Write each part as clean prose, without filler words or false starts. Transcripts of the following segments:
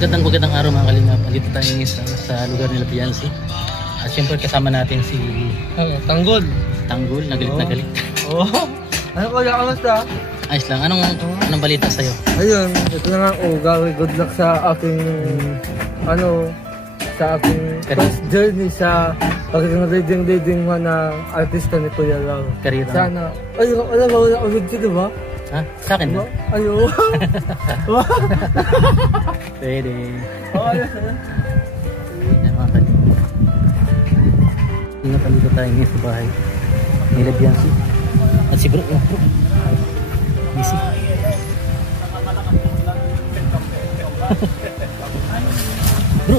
Magandang araw mga kalingap. Dito tayo sa lugar nila Piansi. At syempre kasama natin si Tanggol. Tanggol, nagalit na galit. Oo. Ano kaya kamusta? Ayos lang. Anong balita sa'yo? Ayun, ito na nga gawin good luck sa aking sa aking first journey sa pagiging leading man na artista ni Kuya Lau. Karira. Sana. Ayun, alam mo na ulit siya, diba? Ha? Sa akin ba? Ayun. Pwede. Oo, Yan mga kalingap. Ingat dito tayo ngayon sa bahay nila Piansi. At si bro, busy. Bro.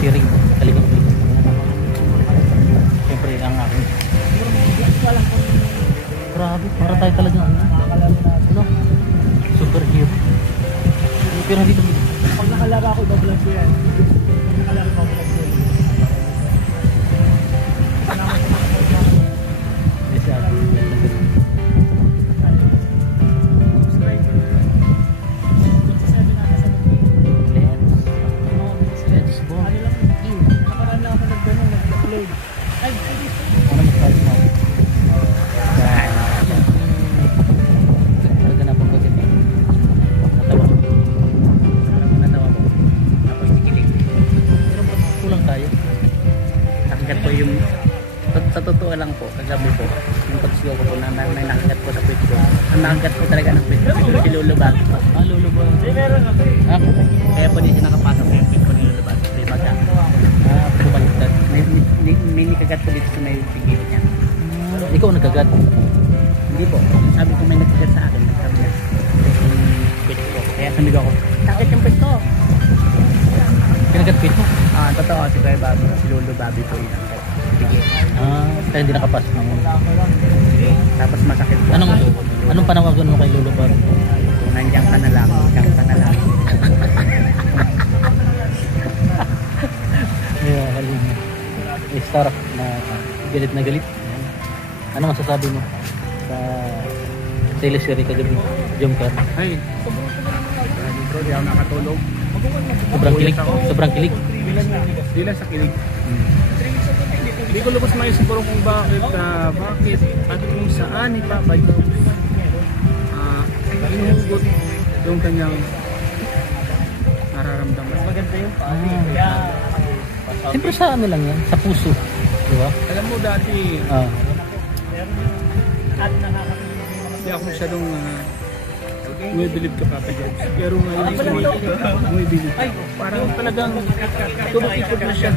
Siring, kalingang siyempre ang akin. Grabe, para tayo talagang superhero. Pero hindi kami. Pag nakalala ako, double ko yan. Nakalala ko, double ko yan. Sa totoo lang po, kagabi po, yung pagsigaw ko po na may nakagat po sa pwit ko. Ang nakagat po talaga ng pwit ko, si Lulubag. Ah, Lulubag. Kaya po din siya nakapasok yung pwit ko ni Lulubag. May baga. Bumaliktad. May nikagat po dito sa may tigil niya. Ikaw nagkagat? Hindi po. Sabi ko may nagkagat sa akin. Nagkagat yung pwit ko. Kaya sabi ko, sakit yung pwit ko. Kinagat pwit mo? Totoo. Si Kuya Bobby, si Lulubabi po yun. Kaya hindi nakapasok naman. Tapos masakit po. Anong panawagan mo kay Lolo Bar? Nandiyan ka na lang. Nandiyan ka na lang. Yeah, halina. Start na galit na galit. Ano masasabi mo sa teleserye kagabi? Jumper. Ay. Bro, di ako nakatulog. Sobrang kilig. Sobrang kilig. Di lang sa kilig. Hindi ko lubos maisip bro kung bakit at kung saan ipapay inuhugot yung kanyang nararamdaman. Maganda yung siyempre sa ano lang yan, sa puso, di ba? Alam mo dati hindi ako masyadong bumibilib ka Papa Jones, pero ngayon bumibilib. Parang talagang tumikot na siya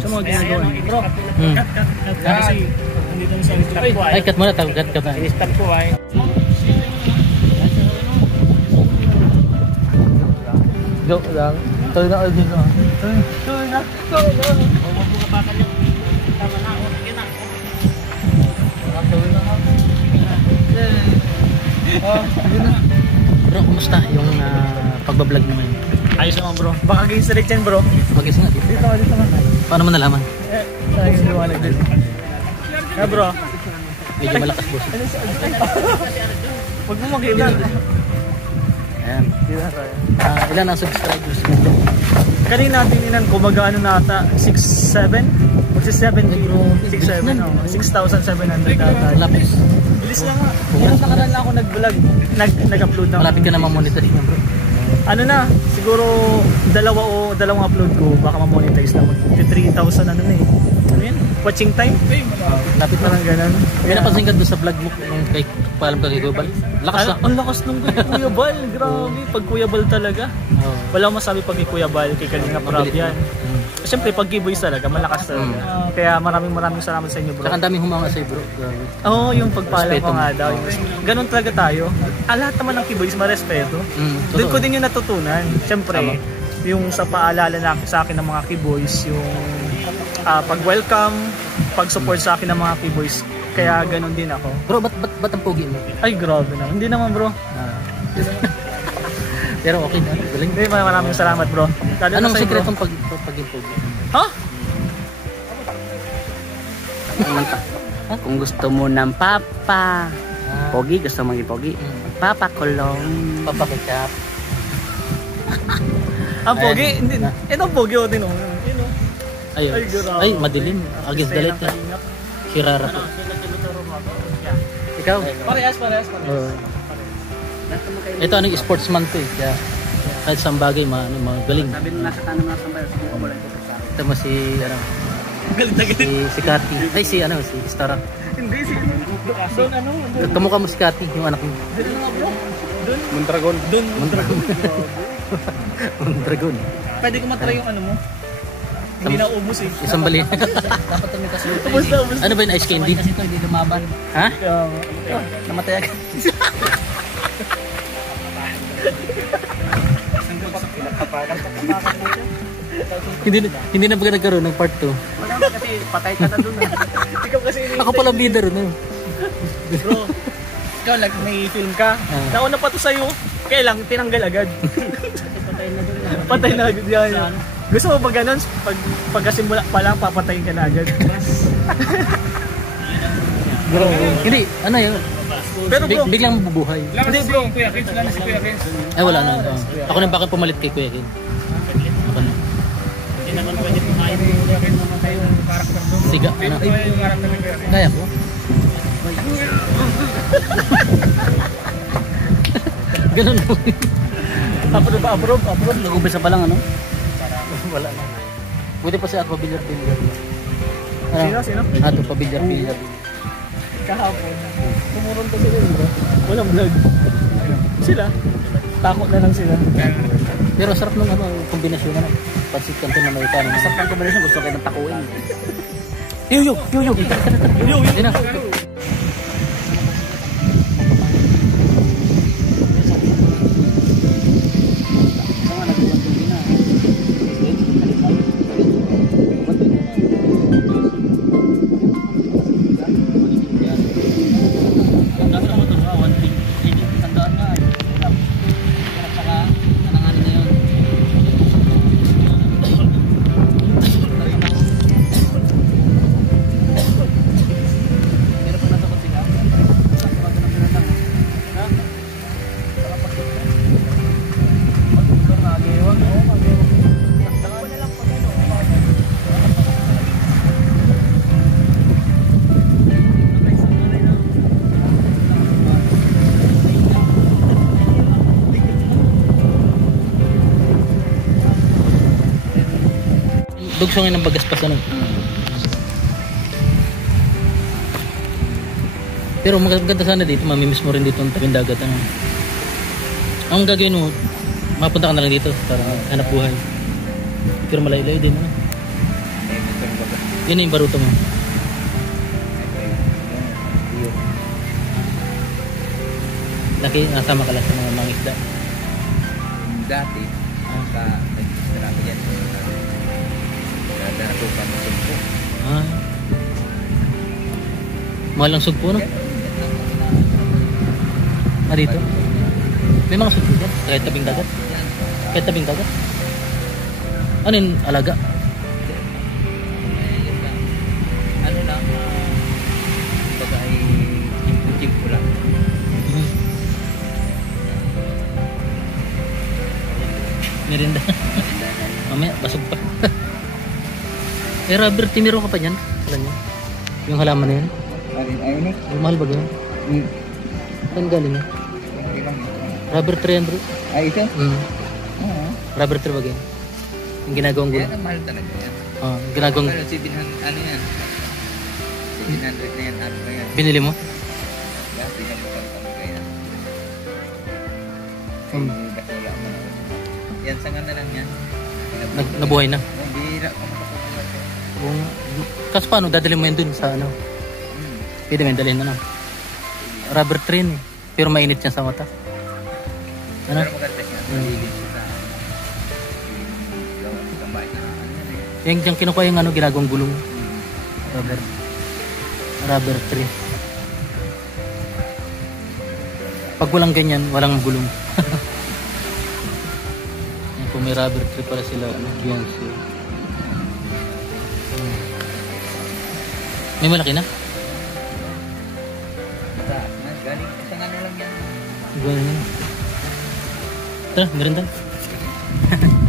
sa mga ginagawa niya. Kasi hindi na siya start ko ay cut muna, cut na. Start ko ay joke lang. Tuloy na ulit dito. Tuloy na. Magbukabakan yung tama na ako. Yun na. Tuloy na ako. Bro, kumusta yung pagbablog mo ngayon? Ayos naman bro. Baka gains ulit yan bro. Mag-is nga dito. Dito nga. Paano mo nalaman? Lagi liwanag din. Yeah bro. Medyo malakas boss. Huwag mo mag-ilan. Ayan. Ilan ang subscribers mo bro? Kanina tininan ko mag-ano na ata 6,700? Which is 6,700 ata. Lapis. Bilis lang nga. Ilang nakaraan lang ako nag-vlog. Nag-upload na. Malapit ka na ma-monetize na bro. Ano na, siguro dalawang upload ko baka ma-monetize na. 3,000 ano na eh. Ano yun? Watching time? Lapit na lang ganun. May napansin ka doon sa vlog mo nung kay paalam ka kay Kuya Bal? Lakas na. Ang lakas nung kay Kuya Bal. Grabe. Pag Kuya Bal talaga. Wala akong masabi pag kay Kuya Bal, kay Kalingap Rob yan. Siyempre pag K-Boys talaga, malakas talaga. Kaya maraming salamat sa inyo bro. Saka ang daming humanga sa'yo bro. Oo, yung pagpaalam ko nga daw. Ganun talaga tayo. Lahat naman ng K-Boys marespeto. Doon ko din yung natutunan. Siyempre, yung sa paalala na sa akin ng mga K-Boys, yung pag-welcome, pag-support sa akin ng mga K-Boys. Kaya ganun din ako. Bro, ba't ang pogi mo? Ay, grabe na. Hindi naman bro. Pero okay na, galing. Hindi, maraming salamat bro. Anong sikretong pagiging pogi? Ha? Kung gusto mo ng papa, pogi, gusto mo maging pogi, papa kulong, papa ketchup. Ang pogi, hindi. Ito pogi o din. Ayun. Ay, madilim. Against the light. Hirara po. Ikaw? Parehas. Ito anong sportsman to eh. Kaya kahit sa bagay, magaling. Sabi nung nasa tanong na sambayo, sige ko lang ito sa akin. Ito mo si, ano, Galit na galit. si Cathy. Ay, si Starak. Hindi, doon ano? Kamukha mo si Cathy, yung anak mo. Doon nga bro. Doon. Mondragon. Doon. Mondragon. Pwede ko matry yung ano mo. Hindi na ubus eh. Isang bali. Dapat tumikas luto. Ubus na ubus. Ano ba yung ice candy? Kasi ito hindi lumaban. Ha? Namatay agad. Hindi na ba nagkaroon ng part 2? Wala kasi patay ka na dun. Ikaw kasi Ako pala bida ron eh. bro. Ikaw lang may film ka. Nauna pa to sa'yo. Kaya lang tinanggal agad. Patay na dun. Patay na agad yan. Gusto mo ba ganun? Pagkasimula pa lang papatayin ka na agad. Bro, hindi, ano yun? Pero bro, Biglang mabubuhay. hindi bro, Kuya Kins, wala na si Kuya Kins. Ay wala na. Ako na bakit pumalit kay Kuya Kin. Ako na. Hindi naman pwede pumayin mo Kuya Kins namatay yung karakter doon. Siga, ano? Yung karakter ni Kuya Kins. Kaya ko. Ganun po. Approve. Nag-umpisa pa lang ano? Wala na. Pwede pa si Ato Pabilyar. Sino? Ato Pabilyar. Kahapon. Pumuron to sila bro. Walang vlog. Sila. Takot na lang sila. Pero sarap nung ano, kombinasyon na. Pansit kanto na may kanin. Sa pang combination gusto kayo ng takuin. Yo. Hindi na. Dugsongin ng bagas pa sa ano. Pero maganda sana dito, mamimiss mo rin dito ang tabing dagat. Ano. Ang gagawin mo, mapunta ka na lang dito para hanap buhay. Pero malayo-layo din. Ano. Yun na yung baruto mo. Nasama ka lang sa mga isda. Dati, marami yan. Darako pa ng sumpo. Mahal ang sugpo, no? Dito? May mga sugpo dyan? Kahit tabing dagat? Kahit tabing dagat? Ano yung alaga? Ano lang, baga ay jig ko lang. Merinda. Mamaya, basog pa. Rubber, timiro ka pa dyan? Alam niyo? Yung halaman na yun? Ayun eh. Mahal ba ganyan? Saan galing yun? Rubber 300? Ay, ito? Oo. Rubber 3 ba ganyan? Yung ginagawang gulo? Yan ang mahal talaga yan. Ginagawang... Pero 700, ano yan? 700 na yan, ano ba yan? Binili mo? Dati na mo kang talaga yan. Bakula mo na. Yan, sanga na lang yan. Nabuhay na? Bihira ka mo. Kasi paano, dadalhin mo yun dun sa ano? Pwede mo yung dalhin ano? Rubber train eh. Pero mainit yan sa mata. Ano? Pero maganda siya. Maligid siya sa kamay na ano yan eh. Yung kinukuha yung ano, ginagawang gulong. Rubber tree. Pag walang ganyan, walang gulong. may rubber tree pala sila. Fiancé. May malaki na? Mataas na. Galing isang ano lang yan. Tara, meron tayo.